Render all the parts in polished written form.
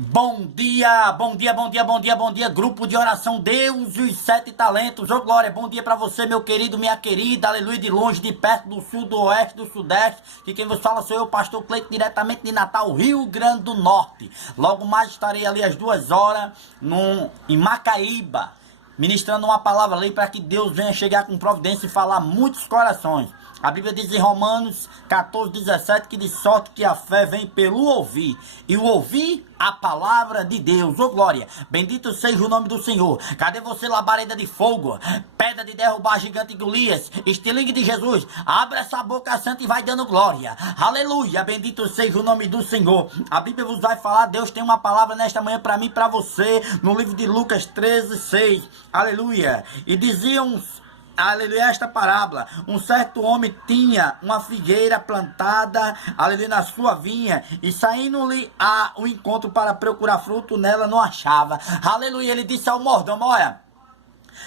Bom dia, bom dia, bom dia, bom dia, bom dia, grupo de oração Deus e os 7 talentos, ô glória, bom dia pra você, meu querido, minha querida, aleluia, de longe, de perto, do sul, do oeste, do sudeste, que quem vos fala sou eu, pastor Cleito, diretamente de Natal, Rio Grande do Norte. Logo mais estarei ali às 2 horas, em Macaíba, ministrando uma palavra ali para que Deus venha chegar com providência e falar muitos corações. A Bíblia diz em Romanos 14:17 que de sorte que a fé vem pelo ouvir, e o ouvir a palavra de Deus. Ô glória, bendito seja o nome do Senhor. Cadê você, labareda de fogo, pedra de derrubar gigante Golias, estilingue de Jesus? Abre essa boca santa e vai dando glória. Aleluia, bendito seja o nome do Senhor. A Bíblia vos vai falar, Deus tem uma palavra nesta manhã para mim e para você, no livro de Lucas 13:6. Aleluia. E diziam, aleluia, esta parábola: um certo homem tinha uma figueira plantada, aleluia, na sua vinha, e saindo-lhe ao encontro para procurar fruto nela, não achava. Aleluia, ele disse ao mordomo: olha,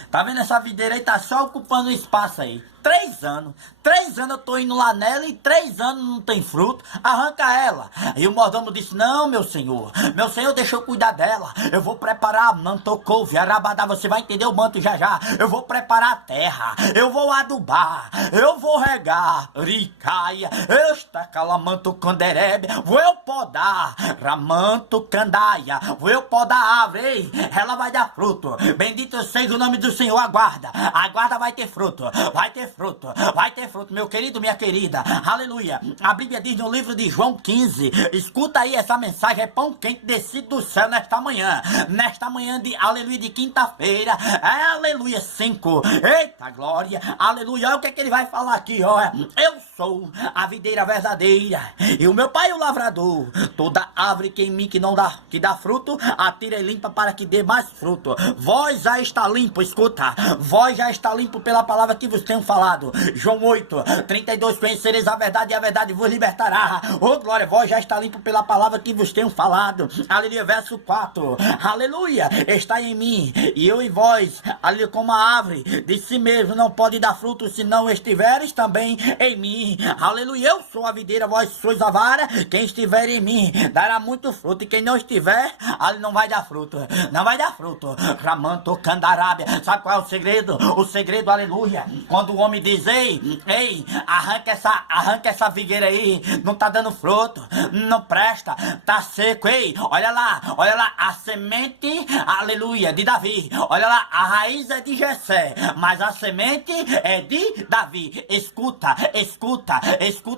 tá vendo essa videira aí? Tá só ocupando espaço aí. 3 anos. 3 anos eu tô indo lá nela e 3 anos não tem fruto. Arranca ela. E o mordomo disse: não, meu senhor, deixa eu cuidar dela. Eu vou preparar mantocouve, arabadá, você vai entender o manto já já. Eu vou preparar a terra, eu vou adubar, eu vou regar, ricaia, estacalamanto canderebe, vou eu podar, ramanto candaia, vou eu podar a árvore, ei, ela vai dar fruto. Bendito seja o nome do Senhor. Aguarda, vai ter fruto, vai ter fruto, meu querido, minha querida, aleluia. A Bíblia diz no livro de João 15, escuta aí essa mensagem, é pão quente descido do céu nesta manhã de, aleluia, de quinta-feira, aleluia, 5, eita glória, aleluia. Olha o que é que ele vai falar aqui, olha: eu sou a videira verdadeira, e o meu pai é o lavrador. Toda árvore que em mim que dá fruto, atira e limpa para que dê mais fruto. Vós já está limpo, escuta, vós já está limpo pela palavra que vos tenho falado. João 8:32, conhecereis a verdade e a verdade vos libertará. Oh glória, vós já está limpo pela palavra que vos tenho falado. Aleluia, verso 4, aleluia, está em mim e eu em vós, aleluia, como a árvore de si mesmo não pode dar fruto se não estiveres também em mim. Aleluia, eu sou a videira, vós sois a vara, quem estiver em mim dará muito fruto, e quem não estiver, ali não vai dar fruto, não vai dar fruto. Ramanto candarábia, sabe qual é o segredo? O segredo, aleluia, quando o homem diz: ei, arranca essa figueira aí, não tá dando fruto, não presta, tá seco, ei, olha lá, a semente, aleluia, de Davi, olha lá, a raiz é de Jessé, mas a semente é de Davi. Escuta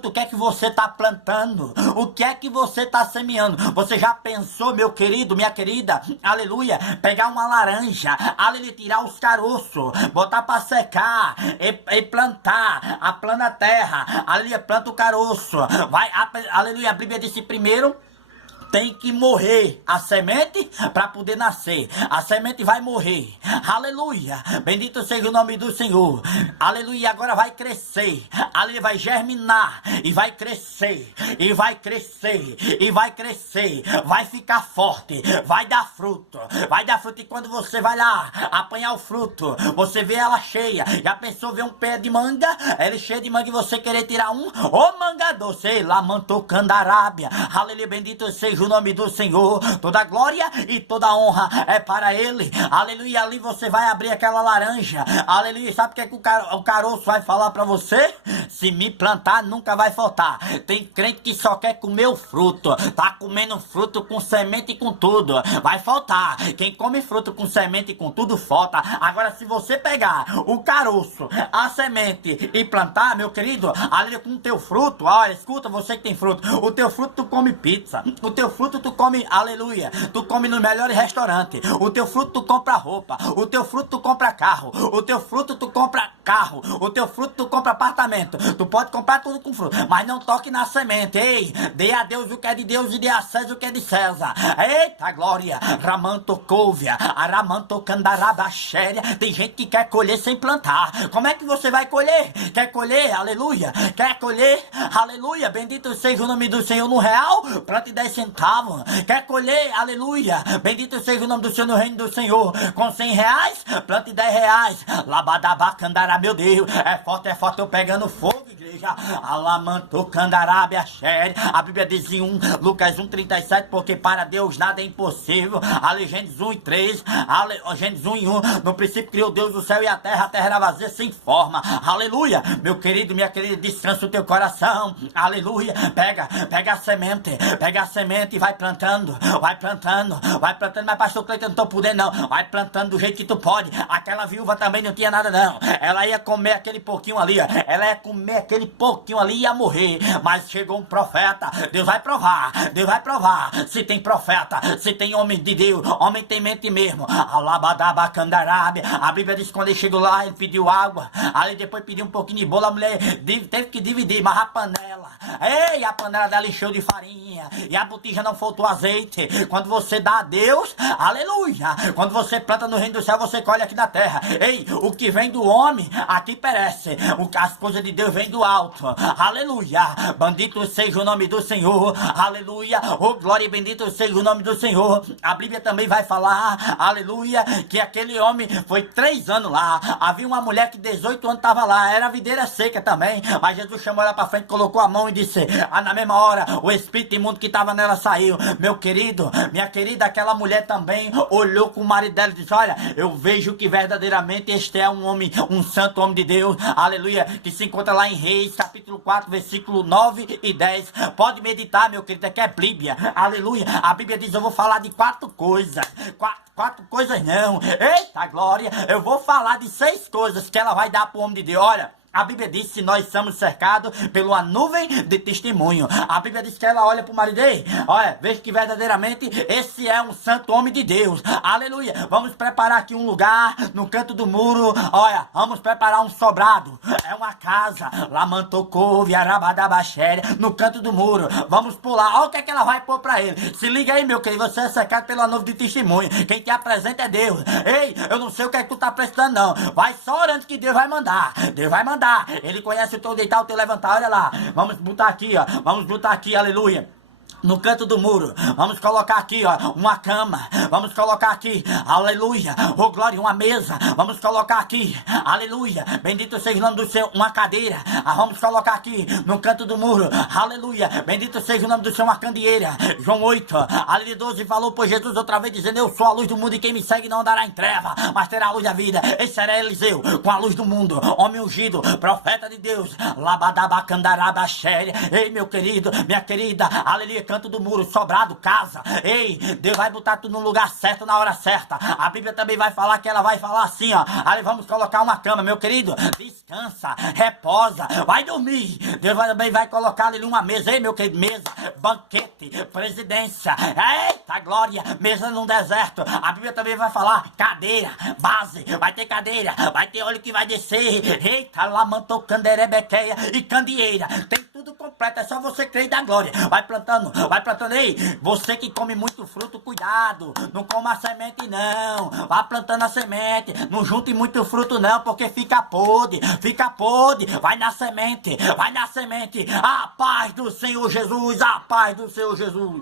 o que é que você tá plantando, o que é que você tá semeando. Você já pensou, meu querido, minha querida, aleluia, pegar uma laranja, aleluia, tirar os caroços, botar pra secar e plantar, aplana a terra, aleluia, planta o caroço, vai, aleluia, a Bíblia disse primeiro tem que morrer a semente para poder nascer. A semente vai morrer. Aleluia. Bendito seja o nome do Senhor. Aleluia. Agora vai crescer. Aleluia. Vai germinar. E vai crescer. E vai crescer. E vai crescer. Vai ficar forte. Vai dar fruto. Vai dar fruto. E quando você vai lá apanhar o fruto, você vê ela cheia. Já pensou ver um pé de manga? Ele cheio de manga e você querer tirar um? Ô manga doce. Lá mantou candarábia. Aleluia. Bendito seja o nome do Senhor. Toda glória e toda honra é para Ele. Aleluia. Ali você vai abrir aquela laranja. Aleluia. Sabe o que é que o caroço vai falar para você? Se me plantar, nunca vai faltar. Tem crente que só quer comer o fruto. Tá comendo fruto com semente e com tudo. Vai faltar. Quem come fruto com semente e com tudo, falta. Agora, se você pegar o caroço, a semente e plantar, meu querido, aleluia, com o teu fruto, olha, escuta, você que tem fruto, o teu fruto tu come pizza. O teu fruto tu come, aleluia, tu come nos melhores restaurantes. O teu fruto tu compra roupa. O teu fruto tu compra carro. O teu fruto tu compra carro. O teu fruto tu compra apartamento. Tu pode comprar tudo com fruto, mas não toque na semente. Ei, dê a Deus o que é de Deus e dê a César o que é de César. Eita glória. Ramanto couve, aramanto candarabaxéria. Tem gente que quer colher sem plantar. Como é que você vai colher? Quer colher, aleluia? Quer colher, aleluia? Bendito seja o nome do Senhor no real. Plante 10 centavos. Quer colher, aleluia, bendito seja o nome do Senhor no reino do Senhor, com 100 reais, plante 10 reais, labadabacandará, meu Deus, é forte, tô pegando fogo, igreja. igreja. Alamanto candarábia xere. A Bíblia diz em Lucas 1:37, porque para Deus nada é impossível. Ali Gênesis 1:3, Gênesis 1:1, no princípio criou Deus o céu e a terra era vazia sem forma. Aleluia, meu querido, minha querida, descansa o teu coração. Aleluia, pega a semente e vai plantando, mas pastor Cleiton, eu não tô podendo não. Vai plantando do jeito que tu pode. Aquela viúva também não tinha nada não. Ela ia comer aquele pouquinho ali, e ia morrer. Mas chegou um profeta. Deus vai provar se tem profeta, se tem homem de Deus, homem tem mente mesmo. Alabadabacandarábia. A Bíblia diz que quando ele chegou lá, ele pediu água, aí depois pediu um pouquinho de bolo. A mulher teve que dividir, mas a panela dela encheu de farinha e a botija não faltou azeite. Quando você dá a Deus, aleluia, quando você planta no reino do céu, você colhe aqui na terra. Ei, o que vem do homem aqui perece, as coisas de Deus vêm do alto. Aleluia, bendito seja o nome do Senhor. Aleluia, oh glória e bendito seja o nome do Senhor. A Bíblia também vai falar, aleluia, que aquele homem foi 3 anos lá. Havia uma mulher que 18 anos estava lá, era videira seca também, mas Jesus chamou ela para frente, colocou a mão e disse, na mesma hora o espírito imundo que estava nela saiu. Meu querido, minha querida, aquela mulher também olhou com o marido dela e disse, olha, eu vejo que verdadeiramente este é um homem, um santo homem de Deus, aleluia, que se encontra lá em Reis, capítulo 4, versículo 9 e 10. Pode meditar, meu querido, que é Bíblia, aleluia. A Bíblia diz, eu vou falar de 4 coisas, quatro coisas não, eita glória, eu vou falar de 6 coisas que ela vai dar para o homem de Deus. Olha, a Bíblia diz que nós somos cercados pela nuvem de testemunho. A Bíblia diz que ela olha para o marido, olha, veja que verdadeiramente esse é um santo homem de Deus. Aleluia. Vamos preparar aqui um lugar no canto do muro. Olha, vamos preparar um sobrado. É uma casa. Lamantocouve, arabadabaxéria, no canto do muro. Vamos pular. Olha o que é que ela vai pôr para ele. Se liga aí, meu querido. Você é cercado pela nuvem de testemunho. Quem te apresenta é Deus. Ei, eu não sei o que é que tu tá precisando, não. Vai só orando que Deus vai mandar. Deus vai mandar. Ele conhece o teu deitar, o teu levantar. Olha lá, vamos botar aqui, ó. Vamos botar aqui, aleluia, no canto do muro, vamos colocar aqui, ó, uma cama, vamos colocar aqui, aleluia, oh glória, uma mesa, vamos colocar aqui, aleluia, bendito seja o nome do Senhor, uma cadeira, vamos colocar aqui, no canto do muro, aleluia, bendito seja o nome do Senhor, uma candeeira. João 8, aleluia, 12, falou por Jesus outra vez, dizendo, eu sou a luz do mundo e quem me segue não andará em treva, mas terá a luz da vida. Esse era Eliseu, com a luz do mundo, homem ungido, profeta de Deus, labadabacandarabachéria. Ei, meu querido, minha querida, aleluia, canto do muro, sobrado, casa. Ei, Deus vai botar tudo no lugar certo, na hora certa. A Bíblia também vai falar que ela vai falar assim, ó. Aí vamos colocar uma cama, meu querido. Descansa, reposa, vai dormir. Deus também vai colocar ali uma mesa. Ei, meu querido, mesa, banquete, presidência. Eita, glória, mesa num deserto. A Bíblia também vai falar cadeira, base. Vai ter cadeira, vai ter óleo que vai descer. Eita, lamantou canderebequeia e candeeira. Tem tudo completo, é só você crer e dar glória. Vai plantando. Ei, você que come muito fruto, cuidado, não coma a semente não, vá plantando a semente, não junte muito fruto não, porque fica podre, vai na semente, a paz do Senhor Jesus, a paz do Senhor Jesus.